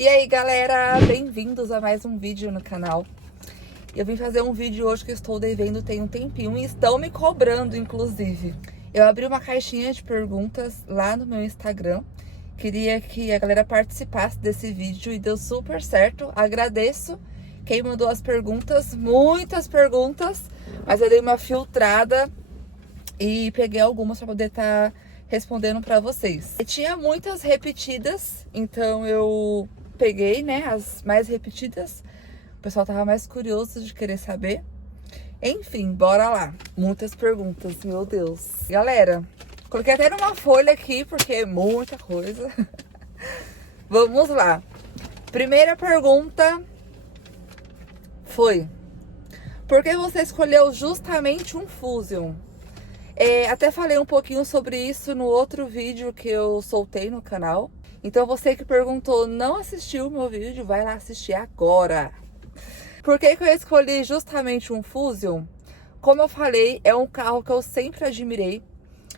E aí galera, bem-vindos a mais um vídeo no canal. Eu vim fazer um vídeo hoje que eu estou devendo tem um tempinho e estão me cobrando, inclusive. Eu abri uma caixinha de perguntas lá no meu Instagram. Queria que a galera participasse desse vídeo e deu super certo. Agradeço quem mandou as perguntas, muitas perguntas, mas eu dei uma filtrada e peguei algumas para poder estar respondendo para vocês. E tinha muitas repetidas, então eu peguei, né, as mais repetidas. O pessoal tava mais curioso de querer saber. Enfim, bora lá. Muitas perguntas, meu Deus. Galera, coloquei até numa folha aqui, porque é muita coisa. Vamos lá. Primeira pergunta foi: por que você escolheu justamente um Fusion? Até falei um pouquinho sobre isso no outro vídeo que eu soltei no canal. Então você que perguntou, não assistiu o meu vídeo, vai lá assistir agora. Por que eu escolhi justamente um Fusion? Como eu falei, é um carro que eu sempre admirei.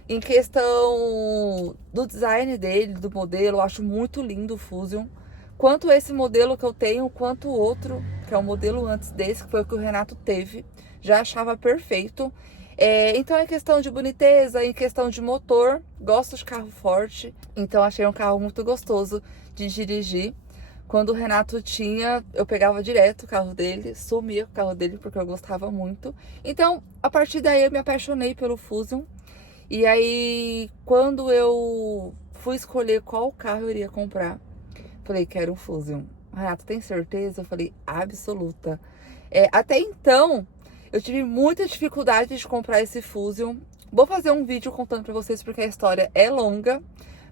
Em questão do design dele, do modelo, eu acho muito lindo o Fusion. Quanto esse modelo que eu tenho, quanto o outro, que é o modelo antes desse, que foi o que o Renato teve, já achava perfeito. Então, em questão de boniteza, em questão de motor, gosto de carro forte. Então, achei um carro muito gostoso de dirigir. Quando o Renato tinha, eu pegava direto o carro dele, sumia com o carro dele porque eu gostava muito. Então, a partir daí eu me apaixonei pelo Fusion. E aí, quando eu fui escolher qual carro eu iria comprar, falei, quero um Fusion. Renato, tem certeza? Eu falei, absoluta. Até então, eu tive muita dificuldade de comprar esse Fusion. Vou fazer um vídeo contando pra vocês porque a história é longa,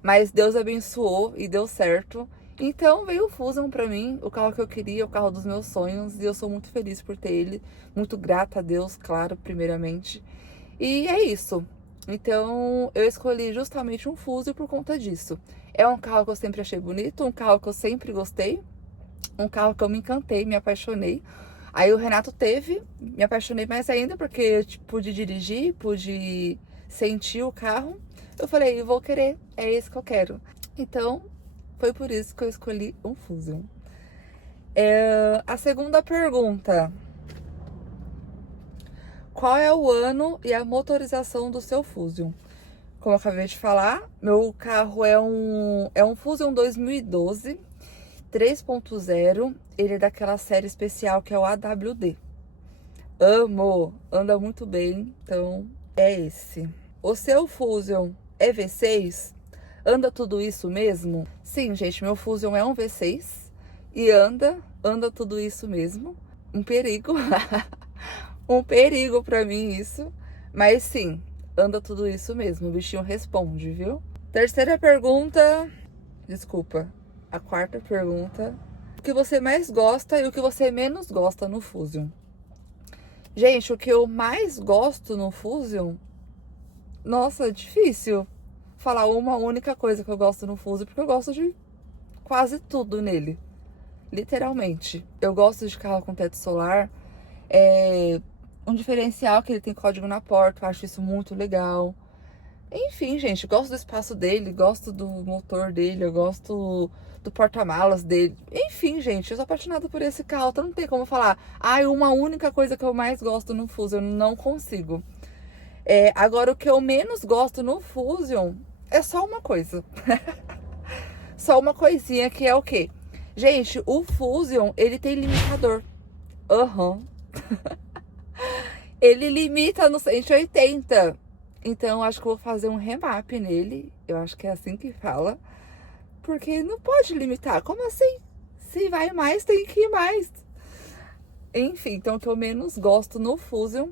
mas Deus abençoou e deu certo. Então veio o Fusion pra mim, o carro que eu queria, o carro dos meus sonhos, e eu sou muito feliz por ter ele, muito grata a Deus, claro, primeiramente. E é isso. Então eu escolhi justamente um Fusion por conta disso. É um carro que eu sempre achei bonito, um carro que eu sempre gostei, um carro que eu me encantei, me apaixonei. Aí o Renato teve, me apaixonei mais ainda porque eu pude dirigir, pude sentir o carro. Eu falei, eu vou querer, é esse que eu quero. Então, foi por isso que eu escolhi um Fusion. A segunda pergunta: qual é o ano e a motorização do seu Fusion? Como eu acabei de falar, meu carro é um Fusion 2012 3.0. Ele é daquela série especial que é o AWD. Amo, anda muito bem, então é esse. O seu Fusion é V6? Anda tudo isso mesmo? Sim, gente, meu Fusion é um V6 e anda tudo isso mesmo. Um perigo, um perigo pra mim isso, mas sim, anda tudo isso mesmo, o bichinho responde, viu? Terceira pergunta, desculpa, a quarta pergunta: o que você mais gosta e o que você menos gosta no Fusion? Gente, o que eu mais gosto no Fusion, nossa, é difícil falar uma única coisa que eu gosto no Fusion, porque eu gosto de quase tudo nele, literalmente. Eu gosto de carro com teto solar, um diferencial que ele tem código na porta, eu acho isso muito legal. Enfim, gente, gosto do espaço dele, gosto do motor dele, eu gosto do porta-malas dele. Enfim, gente, eu sou apaixonada por esse carro, então não tem como falar, uma única coisa que eu mais gosto no Fusion, eu não consigo. Agora, o que eu menos gosto no Fusion é só uma coisa. Só uma coisinha, que é o quê? Gente, o Fusion, ele tem limitador. Ele limita no 180. Então, acho que eu vou fazer um remap nele. Eu acho que é assim que fala. Porque não pode limitar. Como assim? Se vai mais, tem que ir mais. Enfim, então o que eu menos gosto no Fusion,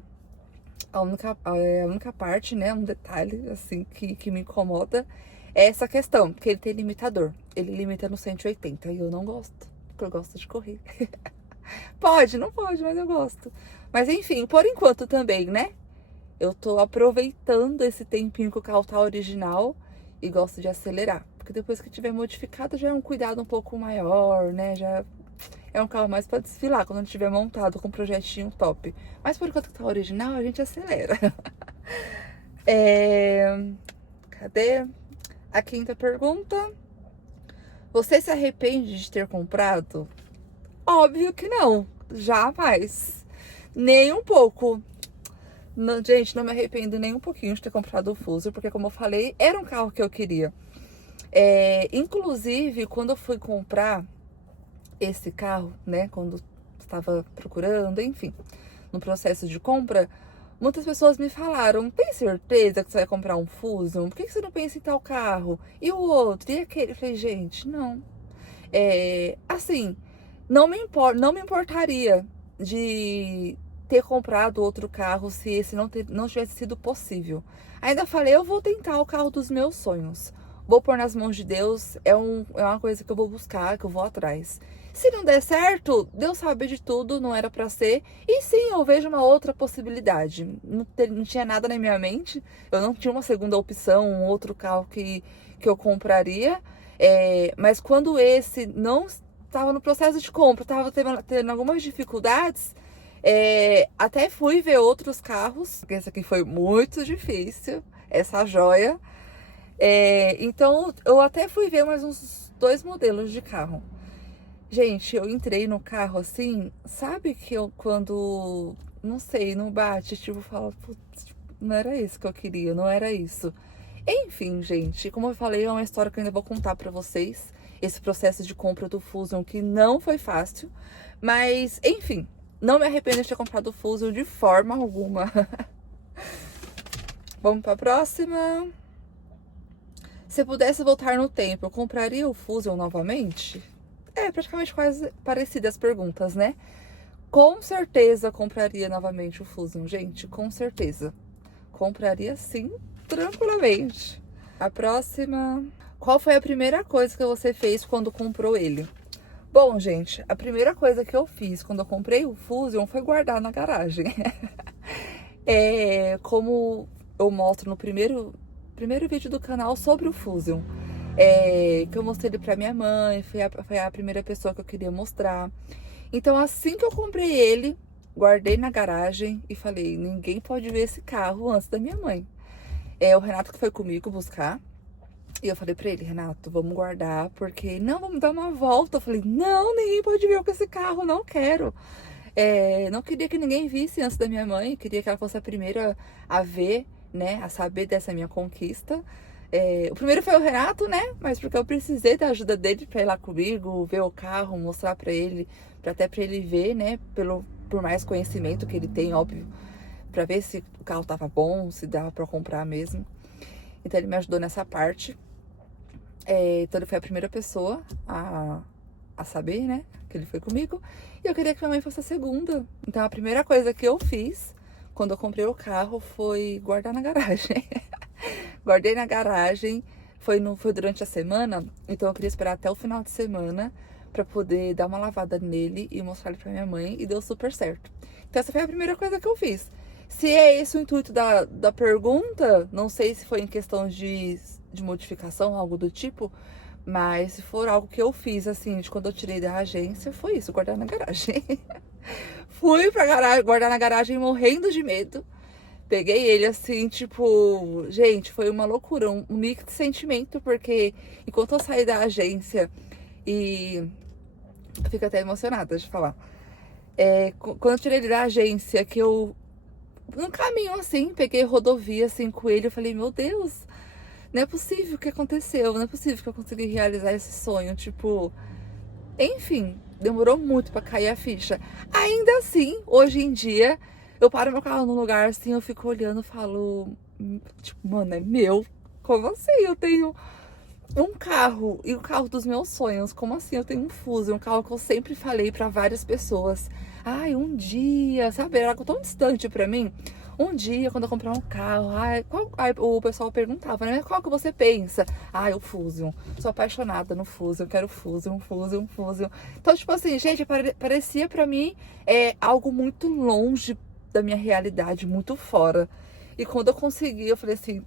a única parte, né, um detalhe, assim, que me incomoda, é essa questão, que ele tem limitador. Ele limita no 180 e eu não gosto, porque eu gosto de correr. Pode, não pode, mas eu gosto. Mas enfim, por enquanto também, né? Eu tô aproveitando esse tempinho que o carro tá original e gosto de acelerar. Porque depois que tiver modificado já é um cuidado um pouco maior, né? Já é um carro mais pra desfilar quando estiver montado com um projetinho top. Mas por enquanto que tá original, a gente acelera. Cadê? A quinta pergunta: Você se arrepende de ter comprado? Óbvio que não, jamais. Nem um pouco. Não, gente, não me arrependo nem um pouquinho de ter comprado o Fuso, porque como eu falei, era um carro que eu queria. Inclusive, quando eu fui comprar esse carro, né, quando estava procurando, enfim, no processo de compra, muitas pessoas me falaram: tem certeza que você vai comprar um Fusion? Por que você não pensa em tal carro? E o outro? E aquele? Eu falei, gente, não. Assim, não me importaria de ter comprado outro carro se esse não tivesse sido possível. Ainda falei, eu vou tentar o carro dos meus sonhos. Vou pôr nas mãos de Deus, é uma coisa que eu vou buscar, que eu vou atrás. Se não der certo, Deus sabe de tudo, não era pra ser. E sim, eu vejo uma outra possibilidade. Não tinha nada na minha mente, eu não tinha uma segunda opção, um outro carro que eu compraria. Mas quando esse não estava no processo de compra, estava tendo algumas dificuldades, até fui ver outros carros, porque esse aqui foi muito difícil, essa joia. Então, eu até fui ver mais uns 2 modelos de carro. Gente, eu entrei no carro assim, sabe que eu quando, não sei, não bate, tipo, falo, putz, não era isso que eu queria, não era isso. Enfim, gente, como eu falei, é uma história que eu ainda vou contar pra vocês. Esse processo de compra do Fusion que não foi fácil, mas, enfim, não me arrependo de ter comprado o Fusion de forma alguma. Vamos pra próxima. Se eu pudesse voltar no tempo, eu compraria o Fusion novamente? Praticamente quase parecidas as perguntas, né? Com certeza compraria novamente o Fusion, gente, com certeza. Compraria sim, tranquilamente. A próxima. Qual foi a primeira coisa que você fez quando comprou ele? Bom, gente, a primeira coisa que eu fiz quando eu comprei o Fusion foi guardar na garagem. Como eu mostro no primeiro vídeo do canal sobre o Fusion. Que eu mostrei ele pra minha mãe, foi a primeira pessoa que eu queria mostrar. Então, assim que eu comprei ele, guardei na garagem e falei, ninguém pode ver esse carro antes da minha mãe. O Renato que foi comigo buscar, e eu falei pra ele, Renato, vamos guardar, porque, não, vamos dar uma volta. Eu falei, não, ninguém pode ver com esse carro, não quero. Não queria que ninguém visse antes da minha mãe, queria que ela fosse a primeira a ver, né, a saber dessa minha conquista. O primeiro foi o Renato, né, mas porque eu precisei da ajuda dele pra ir lá comigo, ver o carro, mostrar pra ele, até pra ele ver, né, por mais conhecimento que ele tem, óbvio, pra ver se o carro tava bom, se dava pra comprar mesmo. Então ele me ajudou nessa parte. Então ele foi a primeira pessoa a saber, né, que ele foi comigo. E eu queria que minha mãe fosse a segunda. Então a primeira coisa que eu fiz quando eu comprei o carro foi guardar na garagem. Guardei na garagem, foi durante a semana, então eu queria esperar até o final de semana pra poder dar uma lavada nele e mostrar ele pra minha mãe, e deu super certo. Então essa foi a primeira coisa que eu fiz. Se é esse o intuito da pergunta, não sei se foi em questão de modificação, algo do tipo, mas se for algo que eu fiz, assim, de quando eu tirei da agência, foi isso, guardar na garagem. Fui pra garagem, guardar na garagem morrendo de medo. Peguei ele assim, tipo, gente, foi uma loucura, um mix de sentimento, porque enquanto eu saí da agência e eu fico até emocionada de falar. Quando eu tirei ele da agência, que eu, num caminho assim, peguei rodovia assim com ele, eu falei, meu Deus, não é possível o que aconteceu, não é possível que eu consegui realizar esse sonho, tipo, enfim, demorou muito pra cair a ficha. Ainda assim, hoje em dia, eu paro meu carro num lugar assim, eu fico olhando e falo, tipo, mano, é meu? Como assim? Eu tenho um carro e o carro dos meus sonhos. Como assim eu tenho um Fuso? Um carro que eu sempre falei pra várias pessoas. Ai, um dia, sabe? Era algo tão distante pra mim. Um dia, quando eu comprar um carro, aí o pessoal perguntava, né? Qual que você pensa? Ai, o Fusion. Sou apaixonada no Fusion, quero Fusion, Fusion, Fusion. Então, tipo assim, gente, parecia pra mim algo muito longe da minha realidade, muito fora. E quando eu consegui, eu falei assim,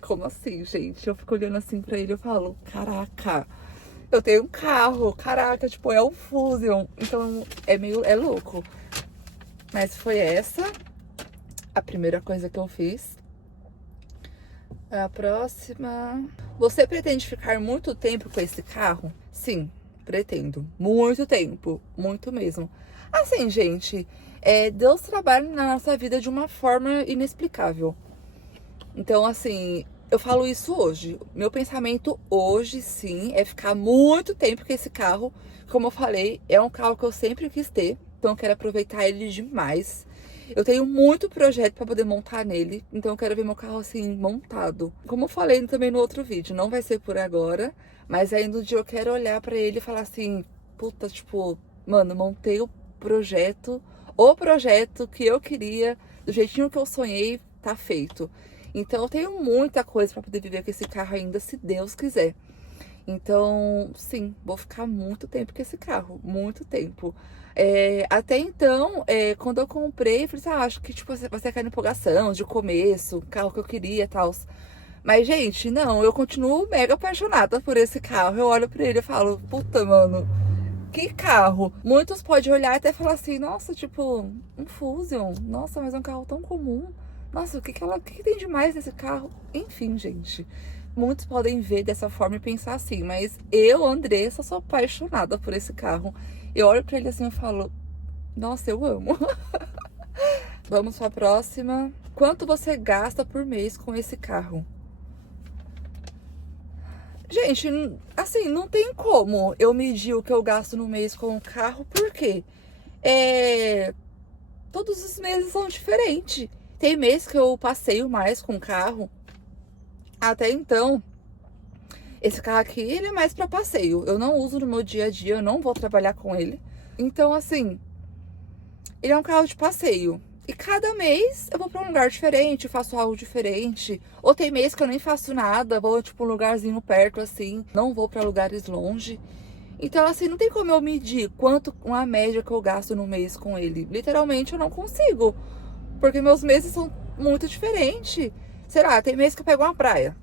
como assim, gente? Eu fico olhando assim pra ele e eu falo, caraca, eu tenho um carro, caraca, tipo, é um Fusion. Então, é louco. Mas foi essa a primeira coisa que eu fiz. A próxima. Você pretende ficar muito tempo com esse carro? Sim, pretendo. Muito tempo, muito mesmo. Assim, gente, Deus trabalha na nossa vida de uma forma inexplicável. Então, assim, eu falo isso hoje. Meu pensamento hoje, sim, é ficar muito tempo com esse carro. Como eu falei, é um carro que eu sempre quis ter, então eu quero aproveitar ele demais. Eu tenho muito projeto para poder montar nele, então eu quero ver meu carro assim montado. Como eu falei também no outro vídeo, não vai ser por agora, mas ainda um dia eu quero olhar para ele e falar assim, puta, tipo, mano, montei o projeto que eu queria, do jeitinho que eu sonhei, tá feito. Então eu tenho muita coisa para poder viver com esse carro ainda, se Deus quiser. Então, sim, vou ficar muito tempo com esse carro, muito tempo. Até então, quando eu comprei, eu falei assim, acho que tipo, vai ser aquela empolgação de começo, carro que eu queria e tal. Mas, gente, não, eu continuo mega apaixonada por esse carro. Eu olho pra ele e falo, puta, mano, que carro. Muitos podem olhar e até falar assim, nossa, tipo, um Fusion. Nossa, mas é um carro tão comum. Nossa, o que tem de mais nesse carro? Enfim, gente. Muitos podem ver dessa forma e pensar assim, mas eu, Andressa, sou apaixonada por esse carro. Eu olho pra ele assim e falo, nossa, eu amo. Vamos pra próxima. Quanto você gasta por mês com esse carro? Gente, assim, não tem como eu medir o que eu gasto no mês com o carro, porque todos os meses são diferentes. Tem mês que eu passeio mais com o carro. Até então, esse carro aqui, ele é mais para passeio. Eu não uso no meu dia a dia, eu não vou trabalhar com ele. Então, assim, ele é um carro de passeio. E cada mês eu vou para um lugar diferente, faço algo diferente. Ou tem mês que eu nem faço nada, vou tipo um lugarzinho perto assim, não vou para lugares longe. Então, assim, não tem como eu medir quanto uma média que eu gasto no mês com ele. Literalmente eu não consigo, porque meus meses são muito diferentes. Sei lá, tem mês que eu pego uma praia.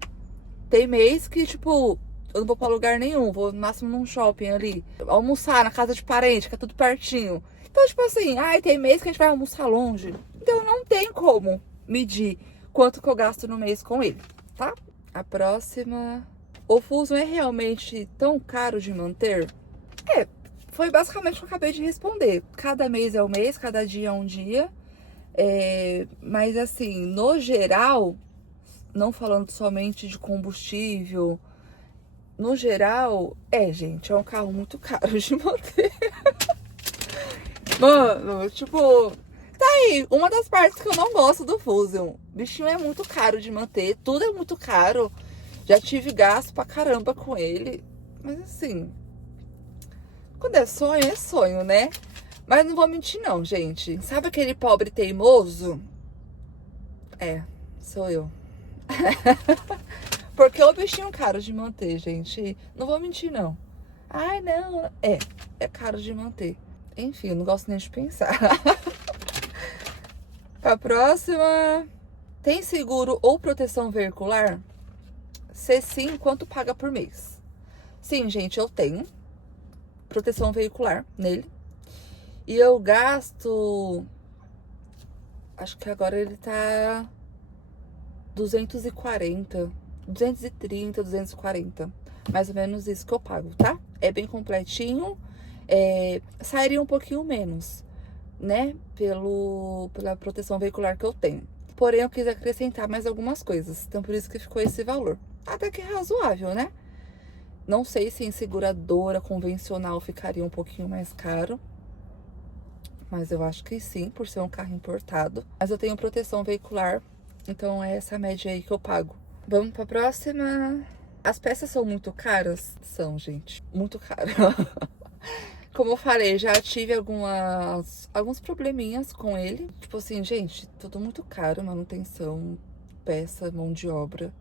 Tem mês que, tipo, eu não vou pra lugar nenhum, vou no máximo num shopping ali. Almoçar na casa de parente, que é tudo pertinho. Então, tipo assim, tem mês que a gente vai almoçar longe. Então não tem como medir quanto que eu gasto no mês com ele, tá? A próxima. O Fusion é realmente tão caro de manter? Foi basicamente o que eu acabei de responder. Cada mês é um mês, cada dia é um dia. Mas assim, no geral, não falando somente de combustível, no geral, gente, é um carro muito caro de manter. Mano, tipo, tá aí, uma das partes que eu não gosto do Fusion. O bichinho é muito caro de manter, tudo é muito caro. Já tive gasto pra caramba com ele. Mas assim, quando é sonho, né? Mas não vou mentir não, gente. Sabe aquele pobre teimoso? Sou eu. Porque o bichinho é caro de manter, gente. Não vou mentir, não. Ai, não. É caro de manter. Enfim, eu não gosto nem de pensar. A próxima. Tem seguro ou proteção veicular? Se sim, quanto paga por mês? Sim, gente, eu tenho proteção veicular nele. E eu gasto... Acho que agora ele tá 240, 230, 240. Mais ou menos isso que eu pago, tá? É bem completinho. Sairia um pouquinho menos, né? Pela proteção veicular que eu tenho. Porém, eu quis acrescentar mais algumas coisas. Então, por isso que ficou esse valor. Até que é razoável, né? Não sei se em seguradora convencional ficaria um pouquinho mais caro. Mas eu acho que sim, por ser um carro importado. Mas eu tenho proteção veicular, então é essa média aí que eu pago. Vamos pra próxima. As peças são muito caras? São, gente. Muito caras. Como eu falei, já tive alguns probleminhas com ele. Tipo assim, gente, tudo muito caro. Manutenção, peça, mão de obra.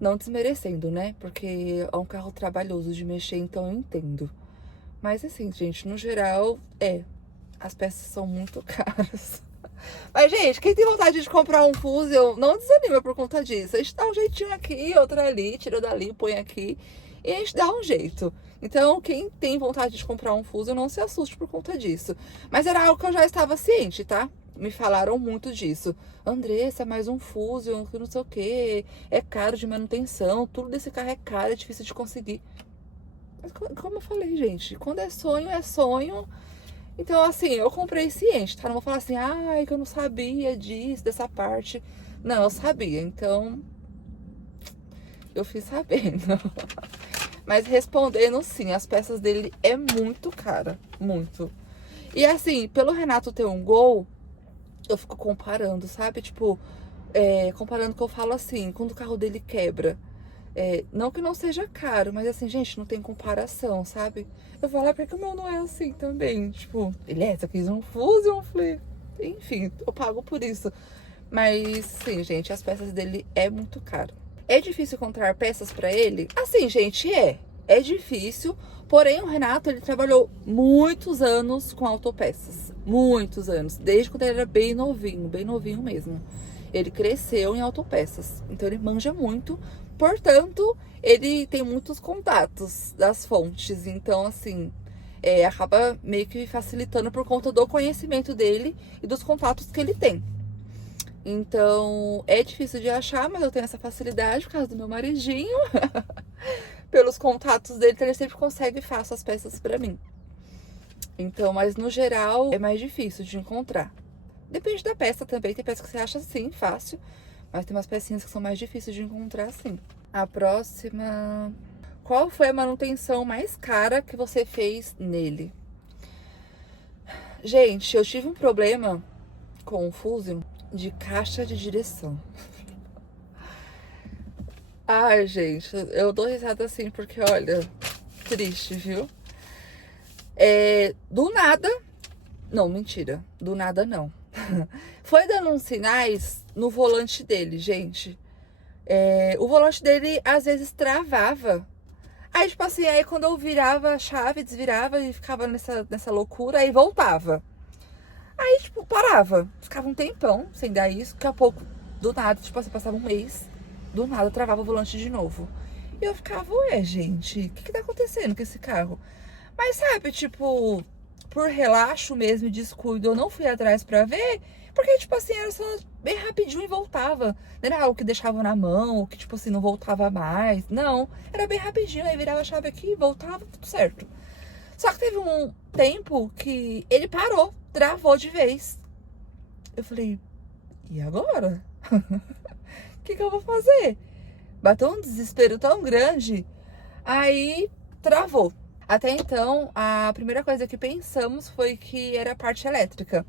Não desmerecendo, né? Porque é um carro trabalhoso de mexer, então eu entendo. Mas assim, gente, no geral, as peças são muito caras. Mas, gente, quem tem vontade de comprar um Fusion, não desanima por conta disso. A gente dá um jeitinho aqui, outro ali, tira dali, põe aqui. E a gente dá um jeito. Então, quem tem vontade de comprar um Fusion, não se assuste por conta disso. Mas era algo que eu já estava ciente, tá? me falaram muito disso. Andressa, mais um Fusion, que não sei o que, é caro de manutenção, tudo desse carro é caro, é difícil de conseguir. Mas como eu falei, gente, quando é sonho, é sonho. Então, assim, eu comprei ciente, tá? Não vou falar assim, ai, que eu não sabia disso, dessa parte. Não, eu sabia, então eu fiz sabendo. Mas respondendo, sim, as peças dele é muito cara, muito. E assim, pelo Renato ter um Gol, eu fico comparando, sabe? Tipo, comparando que eu falo assim, quando o carro dele quebra. Não que não seja caro, mas assim, gente, não tem comparação, sabe? Eu falo, porque o meu não é assim também. Tipo, beleza, eu fiz um Fusion, falei, enfim, eu pago por isso. Mas, sim, gente, as peças dele é muito caro. É difícil encontrar peças pra ele? Assim, gente, é difícil. Porém, o Renato, ele trabalhou muitos anos com autopeças. Muitos anos. Desde quando ele era bem novinho mesmo. Ele cresceu em autopeças. Então, ele manja muito. Portanto, ele tem muitos contatos das fontes. Então, assim, acaba meio que facilitando por conta do conhecimento dele e dos contatos que ele tem. Então, é difícil de achar, mas eu tenho essa facilidade por causa do meu maridinho. Pelos contatos dele, então ele sempre consegue fácil as peças pra mim. Então, mas no geral, é mais difícil de encontrar. Depende da peça também, tem peça que você acha assim, fácil. Mas tem umas pecinhas que são mais difíceis de encontrar, sim. A próxima... Qual foi a manutenção mais cara que você fez nele? Gente, eu tive um problema com o Fusion de caixa de direção. Ai, gente, eu dou risada assim porque, olha, triste, viu? Do nada... Não, mentira. Do nada, não. Foi dando uns sinais no volante dele, gente. O volante dele, às vezes, travava. Aí, tipo assim, aí quando eu virava a chave, desvirava e ficava nessa loucura, aí voltava. Aí, tipo, parava. Ficava um tempão sem dar isso. Daqui a pouco, do nada, tipo assim, passava um mês. Do nada, travava o volante de novo. E eu ficava, ué, gente, o que tá acontecendo com esse carro? Mas, sabe, tipo, por relaxo mesmo e descuido, eu não fui atrás pra ver. Porque, tipo assim, era só bem rapidinho e voltava. Não era algo que deixava na mão, que, tipo assim, não voltava mais. Não, era bem rapidinho. Aí virava a chave aqui, voltava, tudo certo. Só que teve um tempo que ele parou, travou de vez. Eu falei, e agora? O que eu vou fazer? Bateu um desespero tão grande. Aí, travou. Até então, a primeira coisa que pensamos foi que era a parte elétrica.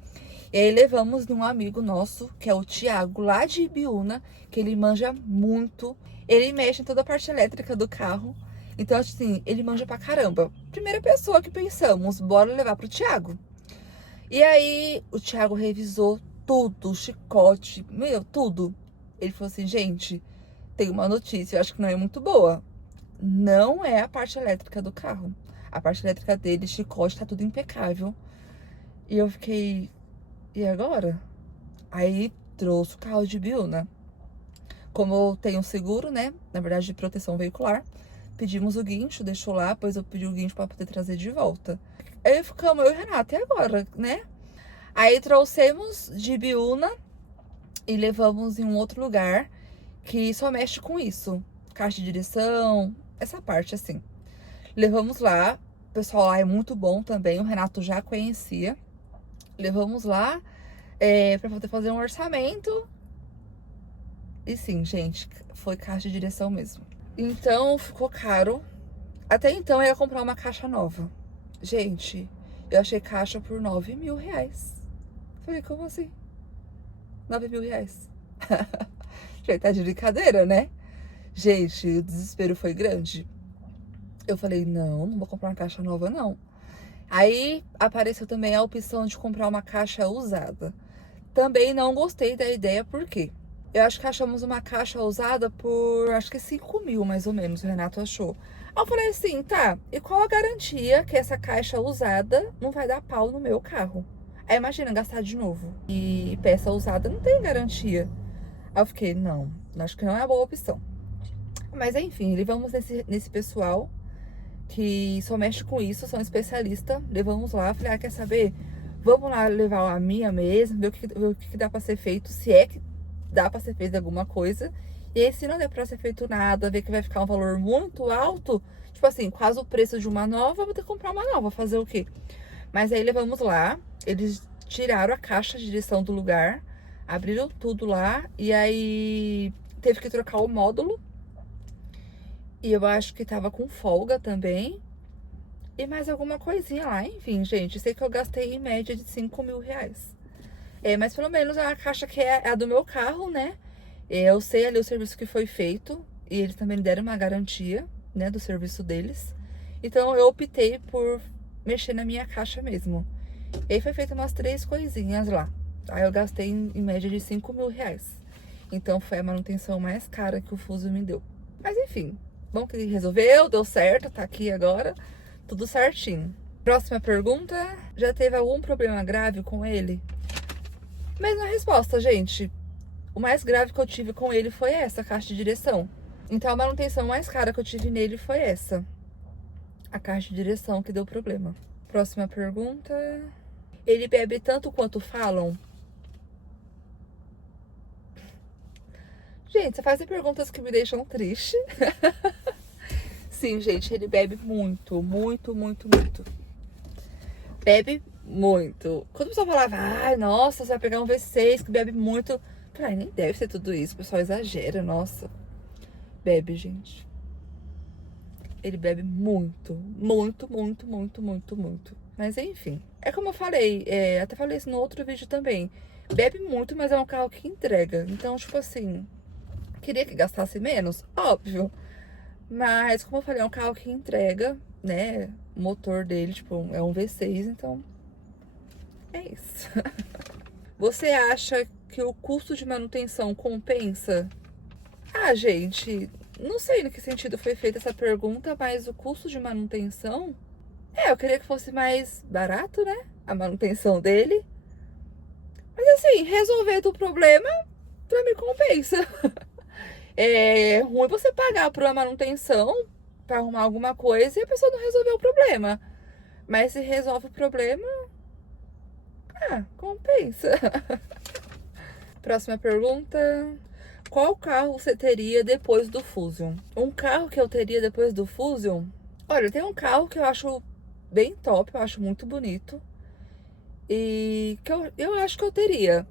E aí levamos num amigo nosso, que é o Thiago, lá de Ibiúna, que ele manja muito. Ele mexe em toda a parte elétrica do carro. Então, assim, ele manja pra caramba. Primeira pessoa que pensamos, bora levar pro Thiago. E aí, o Thiago revisou tudo, o chicote, tudo. Ele falou assim, gente, tem uma notícia, eu acho que não é muito boa. Não é a parte elétrica do carro. A parte elétrica dele, chicote, tá tudo impecável. E eu fiquei, e agora? Aí trouxe o carro de Ibiúna. Como eu tenho seguro, né? Na verdade, de proteção veicular. Pedimos o guincho, deixou lá, depois eu pedi o guincho pra poder trazer de volta. Aí ficamos, eu e o Renato, e agora, né? Aí trouxemos de Ibiúna e levamos em um outro lugar que só mexe com isso. Caixa de direção, essa parte assim. Levamos lá, o pessoal lá é muito bom também, o Renato já conhecia. Levamos lá pra poder fazer um orçamento. E sim, gente, foi caixa de direção mesmo. Então, ficou caro. Até então, eu ia comprar uma caixa nova. Gente, eu achei caixa por R$9.000. Falei, como assim? R$9.000. Gente, tá de brincadeira, né? Gente, o desespero foi grande. Eu falei, não vou comprar uma caixa nova, não. Aí, apareceu também a opção de comprar uma caixa usada. Também não gostei da ideia, por quê? Eu acho que achamos uma caixa usada por, acho que 5.000, mais ou menos, o Renato achou. Aí eu falei assim, tá, e qual a garantia que essa caixa usada não vai dar pau no meu carro? Aí imagina, gastar de novo. E peça usada não tem garantia. Aí eu fiquei, não, acho que não é a boa opção. Mas enfim, levamos nesse pessoal que só mexe com isso, são especialistas. Levamos lá, falei, quer saber? Vamos lá levar a minha mesmo, ver o que dá pra ser feito, se é que dá pra ser feito alguma coisa. E aí, se não der pra ser feito nada, ver que vai ficar um valor muito alto, tipo assim, quase o preço de uma nova, eu vou ter que comprar uma nova, fazer o quê? Mas aí levamos lá, eles tiraram a caixa de direção do lugar, abriram tudo lá, e aí teve que trocar o módulo. E eu acho que tava com folga também. E mais alguma coisinha lá. Enfim, gente, sei que eu gastei em média de 5 mil reais. Mas pelo menos é uma caixa que é a do meu carro, né? Eu sei ali o serviço que foi feito. E eles também deram uma garantia, né, do serviço deles. Então eu optei por mexer na minha caixa mesmo. E aí foi feito umas 3 coisinhas lá. Aí eu gastei em média de 5 mil reais. Então foi a manutenção mais cara que o Fuso me deu. Mas enfim, bom que resolveu, deu certo, tá aqui agora, tudo certinho. Próxima pergunta, já teve algum problema grave com ele? Mesma resposta, gente. O mais grave que eu tive com ele foi essa caixa de direção. Então a manutenção mais cara que eu tive nele foi essa. A caixa de direção que deu problema. Próxima pergunta. Ele bebe tanto quanto falam? Gente, você faz perguntas que me deixam triste. Sim, gente, ele bebe muito, muito, muito, muito. Bebe muito. Quando o pessoal falava, ai, nossa, você vai pegar um V6 que bebe muito. Eu falei, nem deve ser tudo isso, o pessoal exagera, nossa. Bebe, gente. Ele bebe muito, muito, muito, muito, muito, muito. Mas enfim, é como eu falei, até falei isso no outro vídeo também. Bebe muito, mas é um carro que entrega. Então, tipo assim, queria que gastasse menos? Óbvio. Mas, como eu falei, é um carro que entrega, né? O motor dele, tipo, é um V6, então é isso. Você acha que o custo de manutenção compensa? Ah, gente, não sei no que sentido foi feita essa pergunta, mas o custo de manutenção... eu queria que fosse mais barato, né? A manutenção dele. Mas assim, resolver o problema, pra mim compensa. É ruim você pagar por uma manutenção pra arrumar alguma coisa e a pessoa não resolveu o problema. Mas se resolve o problema, compensa. Próxima pergunta. Qual carro você teria depois do Fusion? Um carro que eu teria depois do Fusion? Olha, tem um carro que eu acho bem top, eu acho muito bonito. E que eu acho que eu teria.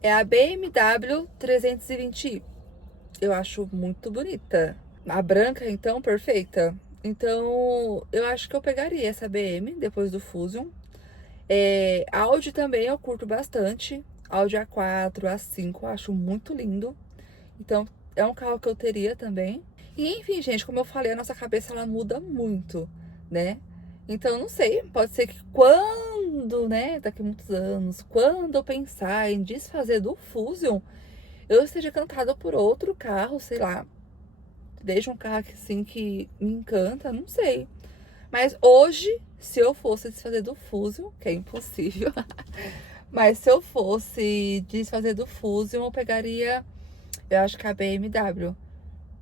É a BMW 320i. Eu acho muito bonita. A branca, então, perfeita. Então, eu acho que eu pegaria essa BM depois do Fusion. Audi também eu curto bastante. Audi A4, A5, eu acho muito lindo. Então, é um carro que eu teria também. E, enfim, gente, como eu falei, a nossa cabeça, ela muda muito, né? Então, não sei, pode ser que quando, né, daqui a muitos anos, quando eu pensar em desfazer do Fusion, eu esteja encantada por outro carro, sei lá. Veja um carro assim que me encanta, não sei. Mas hoje, se eu fosse desfazer do Fusion, que é impossível, mas se eu fosse desfazer do Fusion, eu pegaria, eu acho que a BMW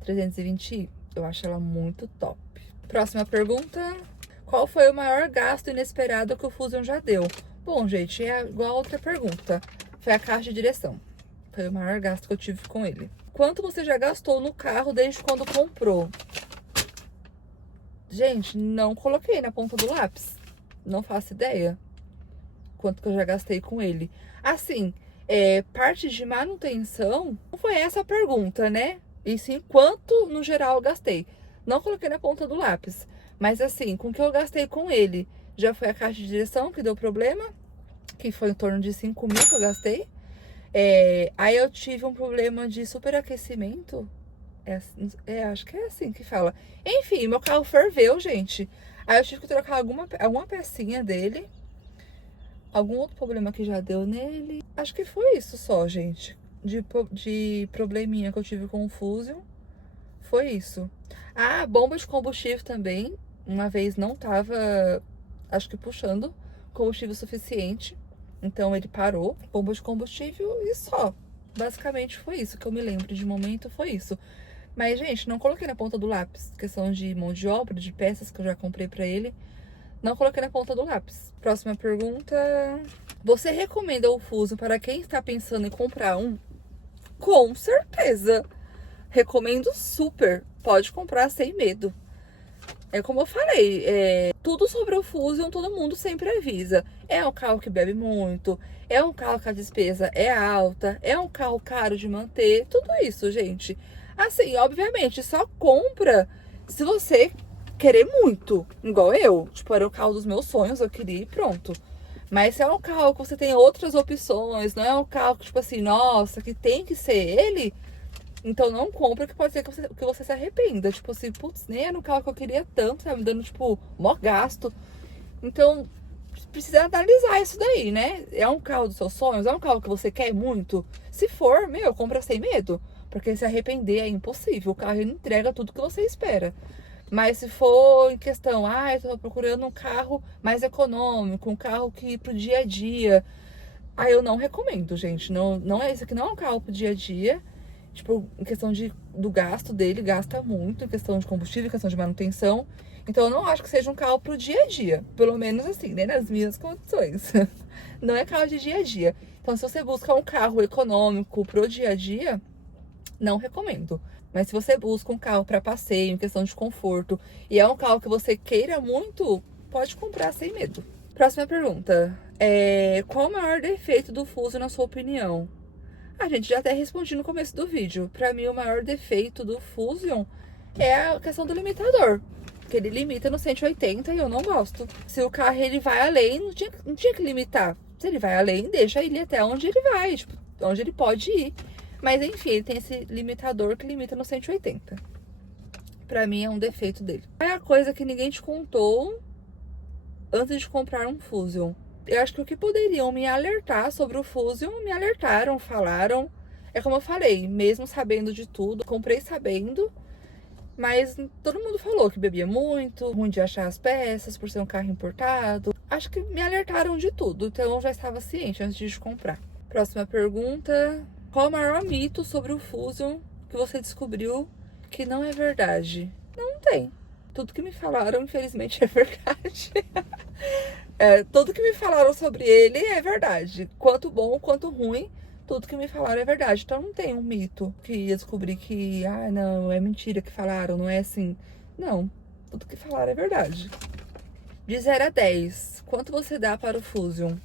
320i. Eu acho ela muito top. Próxima pergunta. Qual foi o maior gasto inesperado que o Fusion já deu? Bom, gente, é igual a outra pergunta. Foi a caixa de direção. Foi o maior gasto que eu tive com ele. Quanto você já gastou no carro desde quando comprou? Gente, não coloquei na ponta do lápis. Não faço ideia quanto que eu já gastei com ele. Assim, parte de manutenção, não foi essa a pergunta, né? E sim, quanto no geral eu gastei. Não coloquei na ponta do lápis. Mas assim, com o que eu gastei com ele, já foi a caixa de direção que deu problema, que foi em torno de 5 mil que eu gastei. Aí eu tive um problema de superaquecimento. Acho que é assim que fala. Enfim, meu carro ferveu, gente. Aí eu tive que trocar alguma pecinha dele. Algum outro problema que já deu nele. Acho que foi isso só, gente. De probleminha que eu tive com o Fusion. Foi isso. Ah, bomba de combustível também. Uma vez não tava, acho que puxando combustível suficiente. Então ele parou, bomba de combustível e só. Basicamente foi isso que eu me lembro de momento, foi isso. Mas, gente, não coloquei na ponta do lápis. Questão de mão de obra, de peças que eu já comprei pra ele. Não coloquei na ponta do lápis. Próxima pergunta. Você recomenda o Fusion para quem está pensando em comprar um? Com certeza. Recomendo super. Pode comprar sem medo. É como eu falei, tudo sobre o Fusion todo mundo sempre avisa. É um carro que bebe muito, é um carro que a despesa é alta, é um carro caro de manter, tudo isso, gente. Assim, obviamente, só compra se você querer muito, igual eu. Tipo, era o carro dos meus sonhos, eu queria e pronto. Mas se é um carro que você tem outras opções, não é um carro que, tipo assim, nossa, que tem que ser ele, então não compra, que pode ser que você se arrependa. Tipo assim, putz, nem era um carro que eu queria tanto, tá me dando, tipo, maior gasto. Então, precisa analisar isso daí, né? É um carro dos seus sonhos? É um carro que você quer muito? Se for, meu, compra sem medo. Porque se arrepender é impossível. O carro ele entrega tudo que você espera. Mas se for em questão, eu tô procurando um carro mais econômico, um carro que pro dia a dia. Aí eu não recomendo, gente. Não, não é isso aqui, não é um carro pro dia a dia. Tipo, em questão do gasto dele, gasta muito, em questão de combustível, em questão de manutenção. Então eu não acho que seja um carro pro dia a dia. Pelo menos assim, né? Nas minhas condições. Não é carro de dia a dia. Então, se você busca um carro econômico pro dia a dia, não recomendo. Mas se você busca um carro para passeio, em questão de conforto, e é um carro que você queira muito, pode comprar sem medo. Próxima pergunta. Qual o maior defeito do Fuso, na sua opinião? A gente já até respondi no começo do vídeo. Pra mim, o maior defeito do Fusion é a questão do limitador. Que ele limita no 180 e eu não gosto. Se o carro ele vai além, não tinha que limitar. Se ele vai além, deixa ele até onde ele vai, tipo, onde ele pode ir. Mas enfim, ele tem esse limitador que limita no 180. Pra mim é um defeito dele. É a coisa que ninguém te contou antes de comprar um Fusion. Eu acho que o que poderiam me alertar sobre o Fusion, me alertaram, falaram. É como eu falei, mesmo sabendo de tudo, comprei sabendo, mas todo mundo falou que bebia muito, ruim de achar as peças por ser um carro importado. Acho que me alertaram de tudo, então eu já estava ciente antes de comprar. Próxima pergunta. Qual o maior mito sobre o Fusion que você descobriu que não é verdade? Não tem. Tudo que me falaram, infelizmente, é verdade. Tudo que me falaram sobre ele é verdade. Quanto bom, quanto ruim, tudo que me falaram é verdade. Então não tem um mito que ia descobrir que, não, é mentira que falaram, não é assim. Não, tudo que falaram é verdade. De 0 a 10, quanto você dá para o Fusion?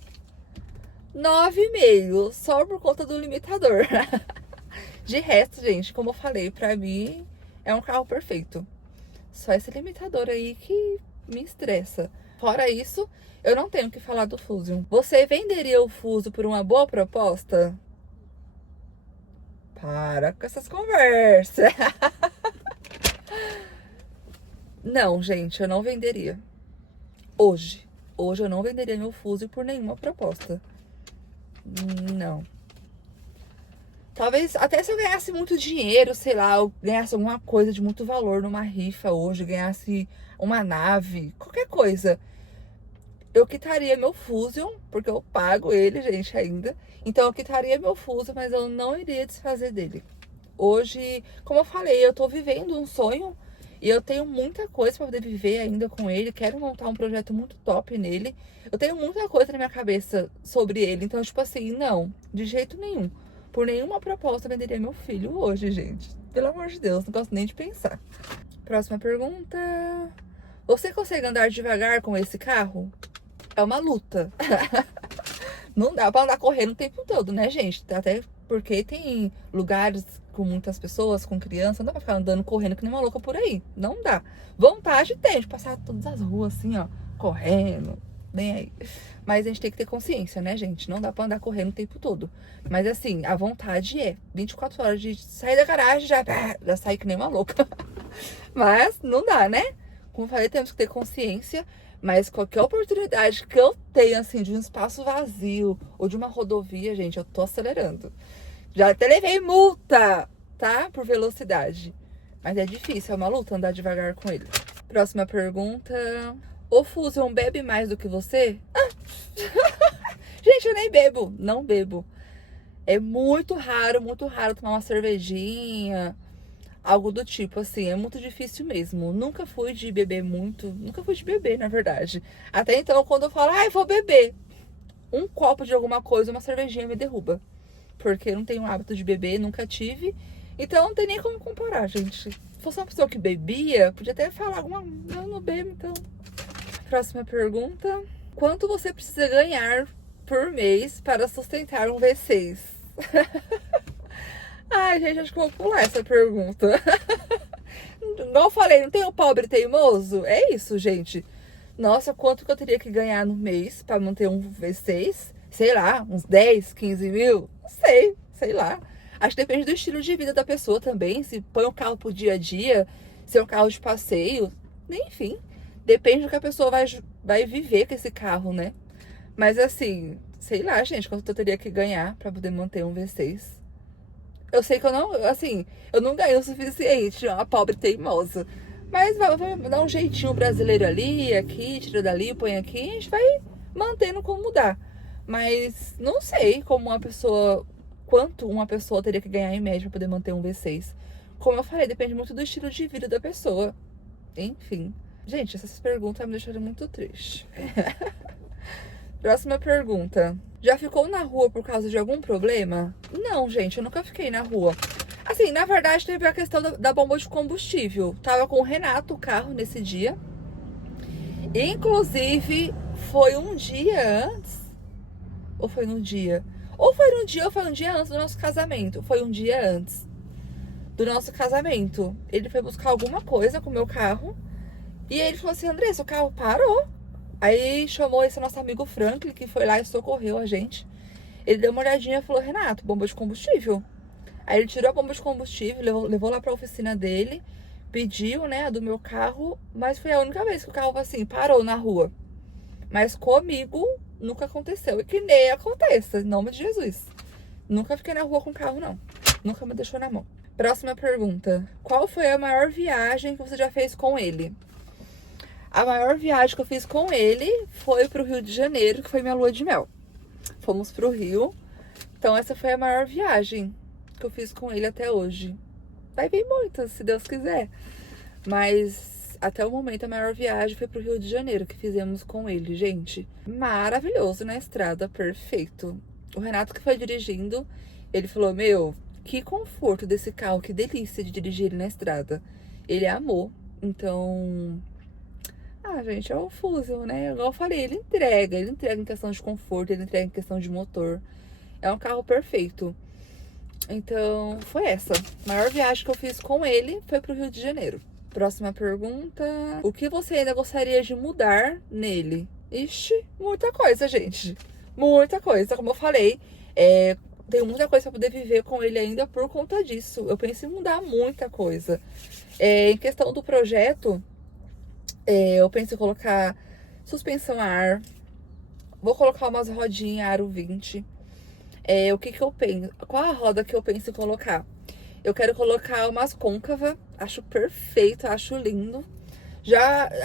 9,5, só por conta do limitador. De resto, gente, como eu falei, pra mim é um carro perfeito. Só esse limitador aí que me estressa. Fora isso, eu não tenho o que falar do Fusion. Você venderia o Fuso por uma boa proposta? Para com essas conversas. Não, gente, eu não venderia. Hoje eu não venderia meu Fuso por nenhuma proposta. Não. Talvez até se eu ganhasse muito dinheiro, sei lá, eu ganhasse alguma coisa de muito valor numa rifa hoje, ganhasse uma nave, qualquer coisa. Eu quitaria meu Fusion, porque eu pago ele, gente, ainda. Então eu quitaria meu Fusion, mas eu não iria desfazer dele. Hoje, como eu falei, eu tô vivendo um sonho e eu tenho muita coisa pra poder viver ainda com ele. Quero montar um projeto muito top nele. Eu tenho muita coisa na minha cabeça sobre ele. Então, tipo assim, não, de jeito nenhum. Por nenhuma proposta eu venderia meu filho hoje, gente. Pelo amor de Deus, não gosto nem de pensar. Próxima pergunta. Você consegue andar devagar com esse carro? É uma luta. Não dá pra andar correndo o tempo todo, né, gente? Até porque tem lugares com muitas pessoas, com criança, não dá pra ficar andando correndo que nem uma louca por aí. Não dá. Vontade tem de passar todas as ruas assim, ó, correndo, bem aí. Mas a gente tem que ter consciência, né, gente? Não dá pra andar correndo o tempo todo. Mas assim, a vontade é 24 horas de sair da garagem, já sair que nem uma louca. Mas não dá, né? Como eu falei, temos que ter consciência. Mas qualquer oportunidade que eu tenho, assim, de um espaço vazio ou de uma rodovia, gente, eu tô acelerando. Já até levei multa, tá? Por velocidade. Mas é difícil, é uma luta andar devagar com ele. Próxima pergunta. O Fusion bebe mais do que você? Gente, eu nem bebo. Não bebo. É muito raro tomar uma cervejinha. Algo do tipo, assim, é muito difícil mesmo. Nunca fui de beber muito, nunca fui de beber, na verdade. Até então, quando eu falo, ai, vou beber, um copo de alguma coisa, uma cervejinha me derruba. Porque eu não tenho hábito de beber, nunca tive. Então não tem nem como comparar, gente. Se fosse uma pessoa que bebia, podia até falar alguma. Eu não bebo, então. Próxima pergunta. Quanto você precisa ganhar por mês para sustentar um V6? Ai, gente, acho que eu vou pular essa pergunta. Igual eu falei, não tem o pobre teimoso? É isso, gente. Nossa, quanto que eu teria que ganhar no mês para manter um V6? Sei lá, uns 10, 15 mil? Não sei, sei lá. Acho que depende do estilo de vida da pessoa também. Se põe um carro pro dia a dia, se é um carro de passeio, enfim. Depende do que a pessoa vai viver com esse carro, né? Mas assim, sei lá, gente, quanto eu teria que ganhar para poder manter um V6? Eu sei que eu não, assim, eu não ganho o suficiente, uma pobre teimosa. Mas vamos dar um jeitinho brasileiro ali, aqui, tira dali, põe aqui, a gente vai mantendo como dá. Mas não sei como quanto uma pessoa teria que ganhar em média para poder manter um V6. Como eu falei, depende muito do estilo de vida da pessoa. Enfim. Gente, essas perguntas me deixaram muito triste. Próxima pergunta. Já ficou na rua por causa de algum problema? Não, gente, eu nunca fiquei na rua. Assim, na verdade, teve a questão da bomba de combustível. Tava com o Renato, o carro, nesse dia. Inclusive, foi um dia antes. Ou foi num dia? Ou foi num dia ou foi um dia antes do nosso casamento. Foi um dia antes do nosso casamento. Ele foi buscar alguma coisa com o meu carro. E aí ele falou assim, Andressa, o carro parou. Aí chamou esse nosso amigo Franklin, que foi lá e socorreu a gente. Ele deu uma olhadinha e falou, Renato, bomba de combustível. Aí ele tirou a bomba de combustível, levou lá pra oficina dele, pediu, né, a do meu carro, mas foi a única vez que o carro, assim, parou na rua. Mas comigo nunca aconteceu. E que nem aconteça, em nome de Jesus. Nunca fiquei na rua com o carro, não. Nunca me deixou na mão. Próxima pergunta. Qual foi a maior viagem que você já fez com ele? A maior viagem que eu fiz com ele foi pro Rio de Janeiro, que foi minha lua de mel. Fomos pro Rio. Então essa foi a maior viagem que eu fiz com ele até hoje. Vai vir muitas, se Deus quiser. Mas até o momento a maior viagem foi pro Rio de Janeiro, que fizemos com ele, gente. Maravilhoso na estrada, perfeito. O Renato que foi dirigindo, ele falou, meu, que conforto desse carro, que delícia de dirigir ele na estrada. Ele amou, então... Ah, gente, é o Fusion, né? Igual eu falei, ele entrega em questão de conforto, ele entrega em questão de motor. É um carro perfeito. Então, foi essa. A maior viagem que eu fiz com ele foi pro Rio de Janeiro. Próxima pergunta. O que você ainda gostaria de mudar nele? Ixi, muita coisa, gente. Muita coisa. Como eu falei, tenho muita coisa pra poder viver com ele ainda por conta disso. Eu penso em mudar muita coisa. Em questão do projeto... eu penso em colocar suspensão a ar. Vou colocar umas rodinhas Aro 20. O que que eu penso? Qual a roda que eu penso em colocar? Eu quero colocar umas côncava. Acho perfeito, acho lindo.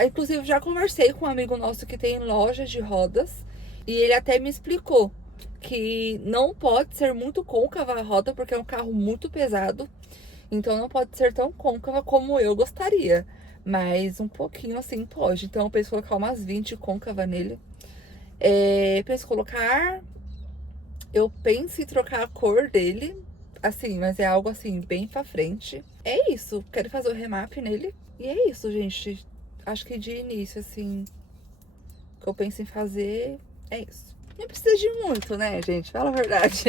Inclusive, já conversei com um amigo nosso que tem loja de rodas. E ele até me explicou que não pode ser muito côncava a roda, porque é um carro muito pesado. Então não pode ser tão côncava como eu gostaria. Mas um pouquinho assim pode. Então eu penso em colocar umas 20 côncava nele. Penso em colocar ar. Eu penso em trocar a cor dele. Assim, mas é algo assim, bem pra frente. É isso. Quero fazer o remap nele. E é isso, gente. Acho que de início, assim, o que eu penso em fazer é isso. Não precisa de muito, né, gente? Fala a verdade.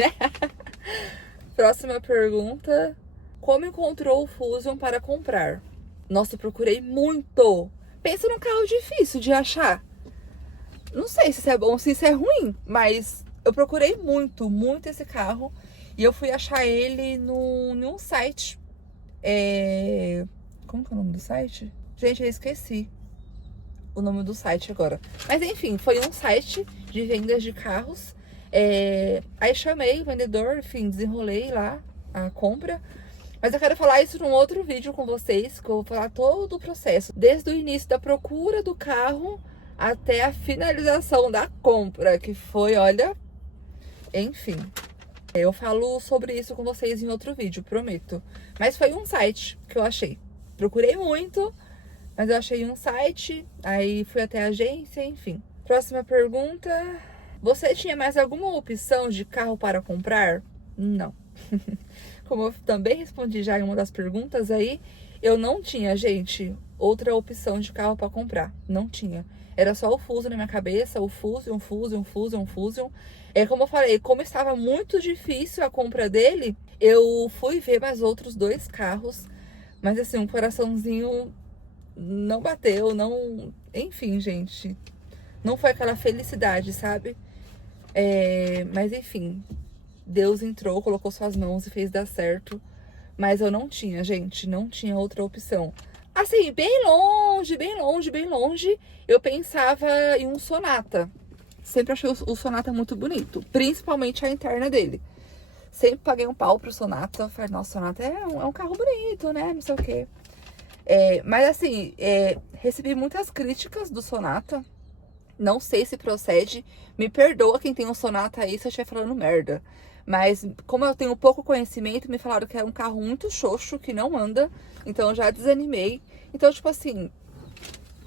Próxima pergunta. Como encontrou o Fusion para comprar? Nossa, eu procurei muito. Pensa num carro difícil de achar. Não sei se isso é bom ou se isso é ruim, mas eu procurei muito, muito esse carro. E eu fui achar ele num site. Como que é o nome do site? Gente, eu esqueci o nome do site agora. Mas enfim, foi um site de vendas de carros. Aí chamei o vendedor, enfim, desenrolei lá a compra. Mas eu quero falar isso num outro vídeo com vocês, que eu vou falar todo o processo. Desde o início da procura do carro até a finalização da compra, que foi, olha, enfim. Eu falo sobre isso com vocês em outro vídeo, prometo. Mas foi um site que eu achei. Procurei muito, mas eu achei um site, aí fui até a agência, enfim. Próxima pergunta. Você tinha mais alguma opção de carro para comprar? Não. Como eu também respondi já em uma das perguntas aí, eu não tinha, gente, outra opção de carro para comprar. Não tinha. Era só o Fusion na minha cabeça, o Fusion. É como eu falei, como estava muito difícil a compra dele, eu fui ver mais outros 2 carros. Mas assim, um coraçãozinho não bateu, não... Enfim, gente, não foi aquela felicidade, sabe? Mas enfim, Deus entrou, colocou suas mãos e fez dar certo. Mas eu não tinha, gente, não tinha outra opção. Assim, bem longe, eu pensava em um Sonata. Sempre achei o Sonata muito bonito, principalmente a interna dele. Sempre paguei um pau pro Sonata. Falei, nossa, Sonata é um carro bonito, né? Não sei o quê. Mas assim, recebi muitas críticas do Sonata. Não sei se procede. Me perdoa quem tem um Sonata aí se eu estiver falando merda. Mas como eu tenho pouco conhecimento, me falaram que é um carro muito xoxo, que não anda. Então eu já desanimei. Então, tipo assim,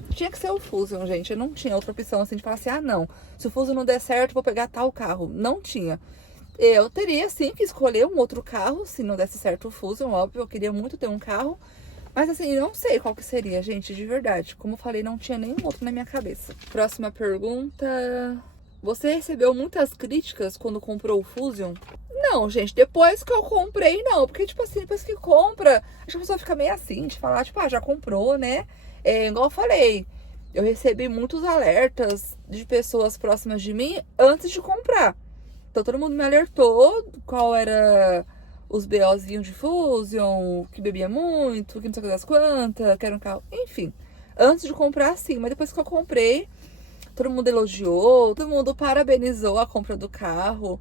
tinha que ser o Fusion, gente. Eu não tinha outra opção assim de falar assim, ah, não. Se o Fusion não der certo, vou pegar tal carro. Não tinha. Eu teria, sim, que escolher um outro carro, se não desse certo o Fusion, óbvio. Eu queria muito ter um carro. Mas assim, não sei qual que seria, gente, de verdade. Como eu falei, não tinha nenhum outro na minha cabeça. Próxima pergunta. Você recebeu muitas críticas quando comprou o Fusion? Não, gente, depois que eu comprei, não. Porque, tipo assim, depois que compra, acho que a pessoa fica meio assim, de falar, tipo, ah, já comprou, né? Igual eu falei, eu recebi muitos alertas de pessoas próximas de mim antes de comprar. Então, todo mundo me alertou qual era os BOzinhos de Fusion, que bebia muito, que não sei o que das quantas, que era um carro... Enfim, antes de comprar, sim. Mas depois que eu comprei, todo mundo elogiou, todo mundo parabenizou a compra do carro.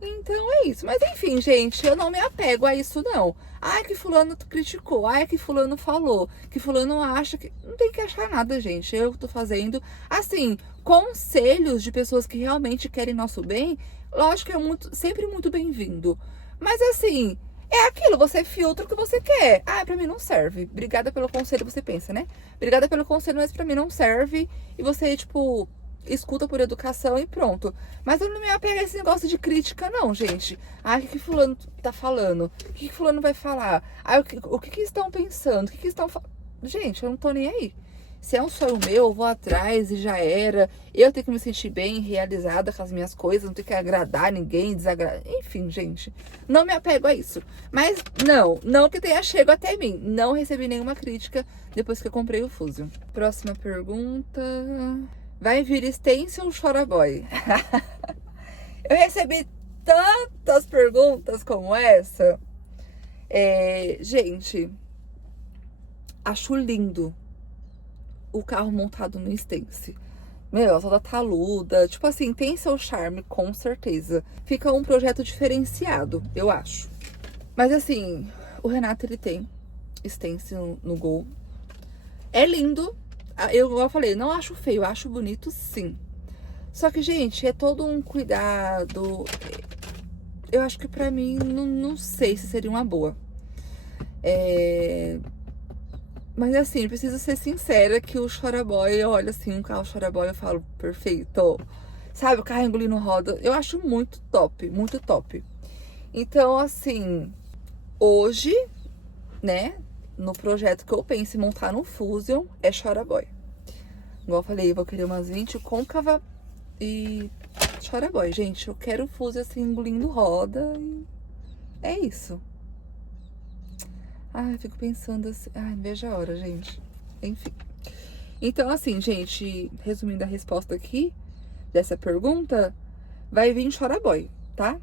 Então é isso. Mas enfim, gente, eu não me apego a isso, não. Ai, que fulano criticou. Ai, que fulano falou. Que fulano acha que... Não tem que achar nada, gente. Eu tô fazendo, assim, conselhos de pessoas que realmente querem nosso bem. Lógico que é sempre muito bem-vindo. Mas assim, é aquilo, você filtra o que você quer. Ah, pra mim não serve. Obrigada pelo conselho, você pensa, né? Obrigada pelo conselho, mas pra mim não serve. E você, tipo, escuta por educação e pronto. Mas eu não me apego a esse negócio de crítica, não, gente. Ah, o que fulano tá falando? O que fulano vai falar? Ah, o que estão pensando? O que estão falando? Gente, eu não tô nem aí. Se é um sonho meu, eu vou atrás e já era. Eu tenho que me sentir bem, realizada com as minhas coisas, não tenho que agradar ninguém, desagradar. Enfim, gente, não me apego a isso. Mas não que tenha chego até mim. Não recebi nenhuma crítica depois que eu comprei o Fusion. Próxima pergunta. Vai vir Stencil ou Choraboy? Eu recebi tantas perguntas como essa. Gente, acho lindo o carro montado no Stencil. Meu, toda taluda. Tipo assim, tem seu charme, com certeza. Fica um projeto diferenciado, eu acho. Mas assim, o Renato, ele tem Stencil no Gol. É lindo. Igual eu falei, não acho feio, acho bonito sim. Só que, gente, é todo um cuidado. Eu acho que pra mim, não sei se seria uma boa. Mas assim, preciso ser sincera que o Choraboy, eu olho assim, um carro Choraboy, eu falo, perfeito. Sabe, o carro engolindo roda, eu acho muito top, muito top. Então, assim, hoje, né, no projeto que eu penso em montar no Fusion, é Choraboy. Igual eu falei, eu vou querer umas 20 côncava e Choraboy. Gente, eu quero o Fusion assim, engolindo roda e é isso. Ai, fico pensando assim... Ai, não vejo a hora, gente. Enfim. Então, assim, gente, resumindo a resposta aqui dessa pergunta, vai vir Choraboy, tá?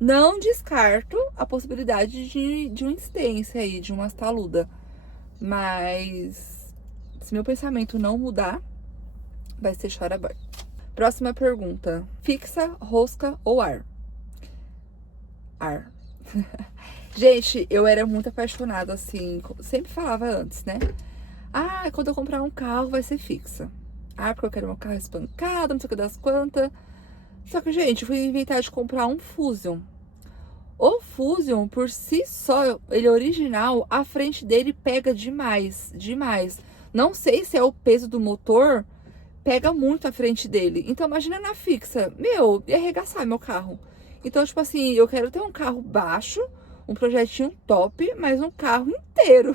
Não descarto a possibilidade de um Stencil aí, de umas taluda. Mas, se meu pensamento não mudar, vai ser Choraboy. Próxima pergunta. Fixa, rosca ou ar? Ar. Gente, eu era muito apaixonada, assim, sempre falava antes, né? Ah, quando eu comprar um carro vai ser fixa. Ah, porque eu quero um carro espancado, não sei o que das quantas. Só que, gente, eu fui inventar de comprar um Fusion. Fusion, por si só, ele é original, a frente dele pega demais, demais. Não sei se é o peso do motor, pega muito a frente dele. Então, imagina na fixa. Meu, ia arregaçar meu carro. Então, tipo assim, eu quero ter um carro baixo, um projetinho top, mas um carro inteiro.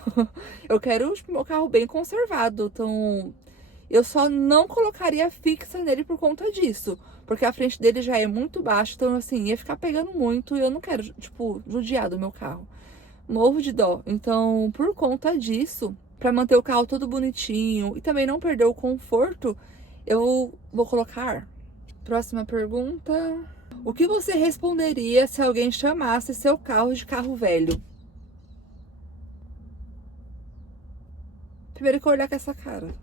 Eu quero, tipo, meu carro bem conservado. Então, eu só não colocaria fixa nele por conta disso. Porque a frente dele já é muito baixa, então, assim, ia ficar pegando muito e eu não quero, tipo, judiar do meu carro. Morro de dó. Então, por conta disso, pra manter o carro todo bonitinho e também não perder o conforto, eu vou colocar ar. Próxima pergunta. O que você responderia se alguém chamasse seu carro de carro velho? Primeiro que eu olhar com essa cara.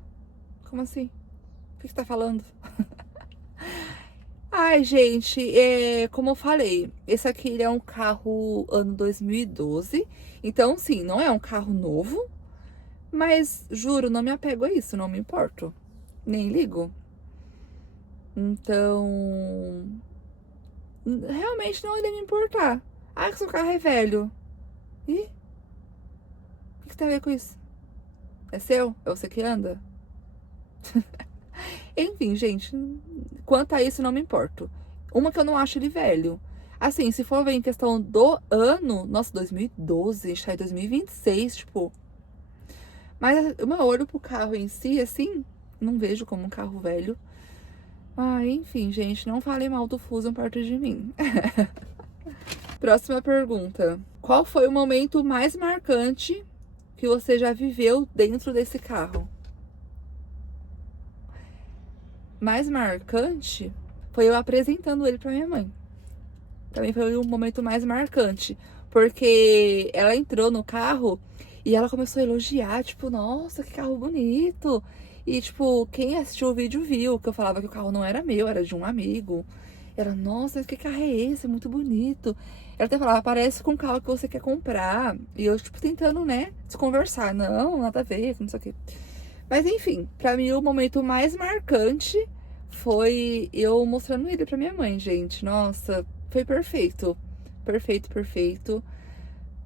Como assim? O que você tá falando? Ai, gente, como eu falei, esse aqui ele é um carro ano 2012. Então, sim, não é um carro novo. Mas, juro, não me apego a isso, não me importo. Nem ligo. Então, realmente não iria me importar. Ah, que seu carro é velho. Ih, o que tem a ver com isso? É seu? É você que anda? Enfim, gente, quanto a isso, não me importo. Uma que eu não acho ele velho. Assim, se for ver em questão do ano, nossa, 2012, a gente tá em 2026, tipo. Mas o meu olho pro carro em si, assim, não vejo como um carro velho. Ah, enfim, gente, não falem mal do Fusion perto de mim. Próxima pergunta. Qual foi o momento mais marcante que você já viveu dentro desse carro? Mais marcante foi eu apresentando ele pra minha mãe. Também foi o momento mais marcante. Porque ela entrou no carro e ela começou a elogiar, tipo, nossa, que carro bonito. E, tipo, quem assistiu o vídeo viu que eu falava que o carro não era meu, era de um amigo. Ela, nossa, que carro é esse? É muito bonito. Ela até falava, parece com o carro que você quer comprar. E eu, tipo, tentando, né, desconversar. Não, nada a ver, não sei o quê. Mas, enfim, pra mim o momento mais marcante foi eu mostrando ele pra minha mãe, gente. Nossa, foi perfeito. Perfeito, perfeito.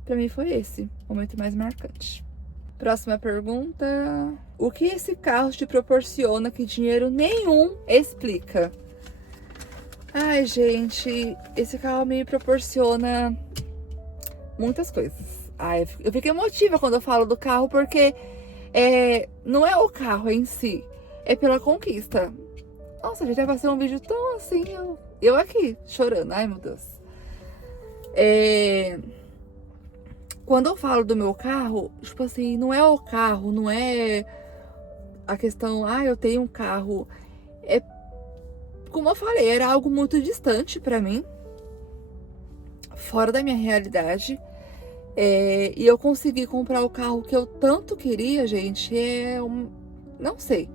Pra mim foi esse o momento mais marcante. Próxima pergunta. O que esse carro te proporciona que dinheiro nenhum explica? Ai, gente, esse carro me proporciona muitas coisas. Ai, eu fico emotiva quando eu falo do carro, porque não é o carro em si, é pela conquista. Nossa, gente, vai ser um vídeo tão assim, eu aqui, chorando. Ai, meu Deus. Quando eu falo do meu carro, tipo assim, não é o carro, não é a questão, eu tenho um carro. É, como eu falei, era algo muito distante pra mim, fora da minha realidade. E eu consegui comprar o carro que eu tanto queria, gente, não sei.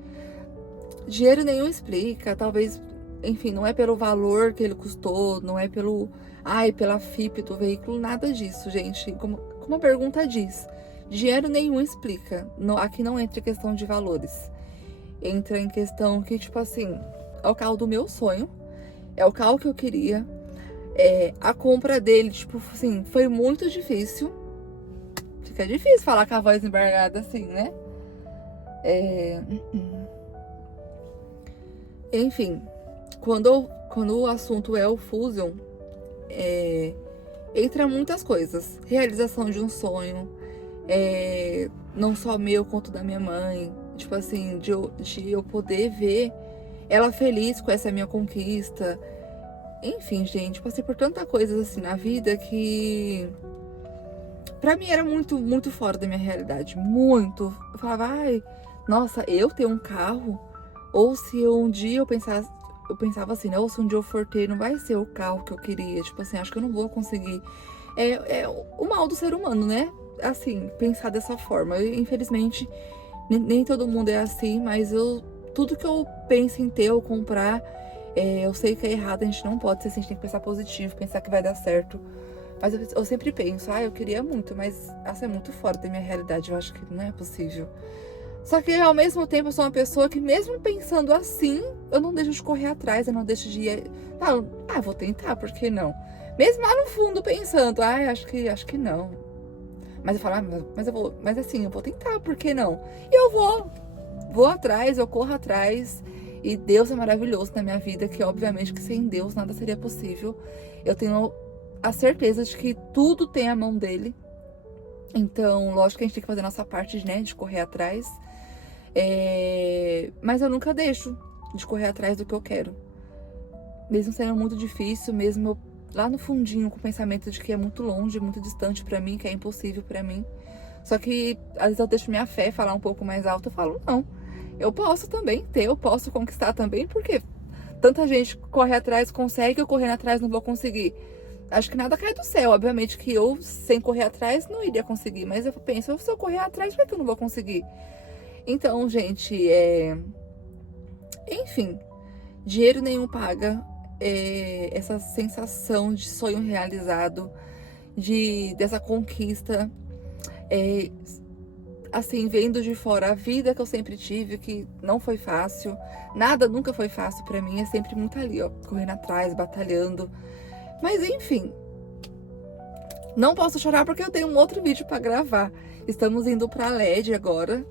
Dinheiro nenhum explica, talvez, enfim, não é pelo valor que ele custou, não é pela FIP do veículo, nada disso, gente. Como a pergunta diz, dinheiro nenhum explica. Aqui não entra em questão de valores. Entra em questão que, tipo assim, é o carro do meu sonho, é o carro que eu queria. A compra dele, tipo assim, foi muito difícil. Fica difícil falar com a voz embargada assim, né? Enfim, quando o assunto é o Fusion, entra muitas coisas. Realização de um sonho, não só meu quanto da minha mãe. Tipo assim, de eu poder ver ela feliz com essa minha conquista. Enfim, gente, passei por tanta coisa assim na vida que pra mim era muito, muito fora da minha realidade. Muito. Eu falava, nossa, eu ter um carro? Ou se um dia eu pensava assim, né? Ou se um dia eu for ter, não vai ser o carro que eu queria. Tipo assim, acho que eu não vou conseguir. É o mal do ser humano, né? Assim, pensar dessa forma. Infelizmente, nem todo mundo é assim, mas tudo que eu penso em ter ou comprar, eu sei que é errado, a gente não pode ser assim, a gente tem que pensar positivo, pensar que vai dar certo. Mas eu sempre penso, eu queria muito, mas é muito fora da minha realidade, eu acho que não é possível. Só que ao mesmo tempo eu sou uma pessoa que mesmo pensando assim, eu não deixo de correr atrás, eu não deixo de ir. Vou tentar, por que não? Mesmo lá no fundo pensando, ai, acho que não. Mas eu falo, mas eu vou, mas assim, eu vou tentar, por que não? E eu vou atrás, eu corro atrás. E Deus é maravilhoso na minha vida, que obviamente que sem Deus nada seria possível. Eu tenho a certeza de que tudo tem a mão dele. Então, lógico que a gente tem que fazer a nossa parte, né, de correr atrás. Mas eu nunca deixo de correr atrás do que eu quero. Mesmo sendo muito difícil, mesmo eu lá no fundinho com o pensamento de que é muito longe, muito distante pra mim, que é impossível pra mim. Só que às vezes eu deixo minha fé falar um pouco mais alto, eu falo, não, eu posso também ter, eu posso conquistar também, porque tanta gente corre atrás, consegue, eu correndo atrás não vou conseguir. Acho que nada cai do céu, obviamente que eu, sem correr atrás, não iria conseguir, mas eu penso, se eu correr atrás, por que eu não vou conseguir? Então, gente, enfim, dinheiro nenhum paga essa sensação de sonho realizado, dessa conquista, assim, vendo de fora a vida que eu sempre tive, que não foi fácil, nada nunca foi fácil pra mim, é sempre muito ali, ó, correndo atrás, batalhando, mas enfim, não posso chorar porque eu tenho um outro vídeo pra gravar, estamos indo pra LED agora,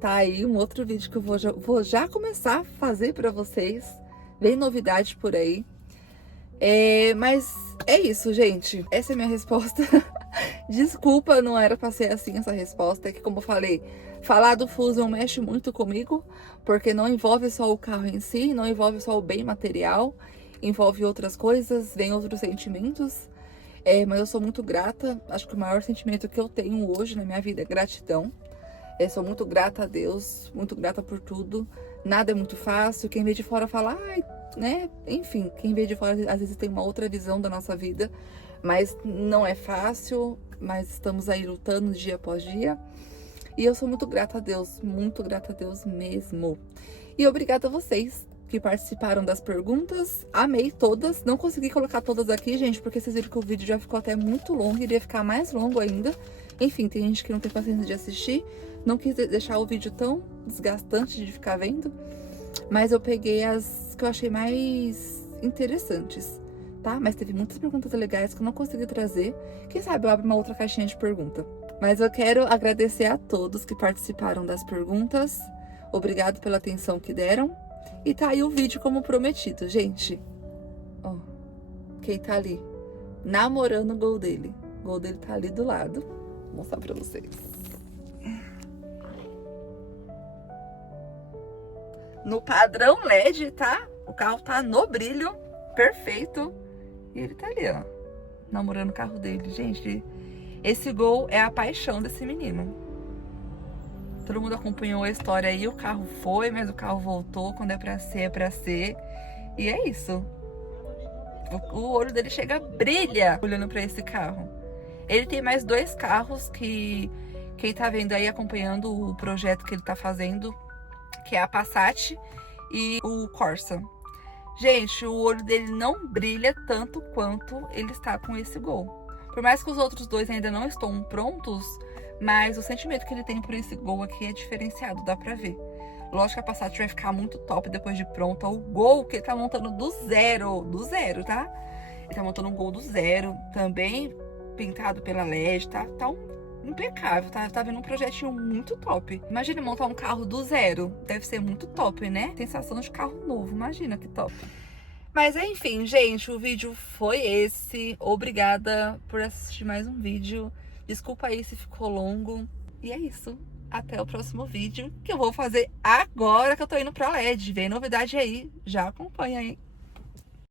tá aí um outro vídeo que eu vou já começar a fazer pra vocês, vem novidade por aí. Mas é isso, gente. Essa é a minha resposta. Desculpa, não era pra ser assim essa resposta. É que, como eu falei, falar do Fusion mexe muito comigo, porque não envolve só o carro em si, não envolve só o bem material, envolve outras coisas, vem outros sentimentos. Mas eu sou muito grata. Acho que o maior sentimento que eu tenho hoje na minha vida é gratidão. Sou muito grata a Deus, muito grata por tudo. Nada é muito fácil. Quem vê de fora fala, ai, né? Enfim, quem vê de fora às vezes tem uma outra visão da nossa vida. Mas não é fácil, mas estamos aí lutando dia após dia. E eu sou muito grata a Deus mesmo. E obrigada a vocês que participaram das perguntas. Amei todas. Não consegui colocar todas aqui, gente, porque vocês viram que o vídeo já ficou até muito longo. Iria ficar mais longo ainda. Enfim, tem gente que não tem paciência de assistir. Não quis deixar o vídeo tão desgastante de ficar vendo. Mas eu peguei as que eu achei mais interessantes, tá? Mas teve muitas perguntas legais que eu não consegui trazer. Quem sabe eu abro uma outra caixinha de pergunta. Mas eu quero agradecer a todos que participaram das perguntas. Obrigado pela atenção que deram. E tá aí o vídeo como prometido, gente. Ó, quem tá ali namorando o Gol dele. O Gol dele tá ali do lado. Vou mostrar pra vocês. No padrão LED, tá? O carro tá no brilho, perfeito. E ele tá ali, ó, namorando o carro dele. Gente, esse Gol é a paixão desse menino. Todo mundo acompanhou a história aí, o carro foi, mas o carro voltou. Quando é pra ser, é pra ser. E é isso. O olho dele chega, brilha olhando pra esse carro. Ele tem mais 2 carros que quem tá vendo aí, acompanhando o projeto que ele tá fazendo, que é a Passat e o Corsa. Gente, o olho dele não brilha tanto quanto ele está com esse Gol. Por mais que os outros 2 ainda não estão prontos, mas o sentimento que ele tem por esse Gol aqui é diferenciado, dá pra ver. Lógico que a Passat vai ficar muito top depois de pronta. O Gol que ele tá montando do zero, tá? Ele tá montando um Gol do zero, também pintado pela LED, tá impecável, tá vendo um projetinho muito top. Imagina montar um carro do zero, deve ser muito top, né? Sensação de carro novo, imagina que top. Mas enfim, gente, o vídeo foi esse. Obrigada por assistir mais um vídeo. Desculpa aí se ficou longo. E é isso. Até o próximo vídeo, que eu vou fazer agora que eu tô indo pra LED. Vem novidade aí, já acompanha aí.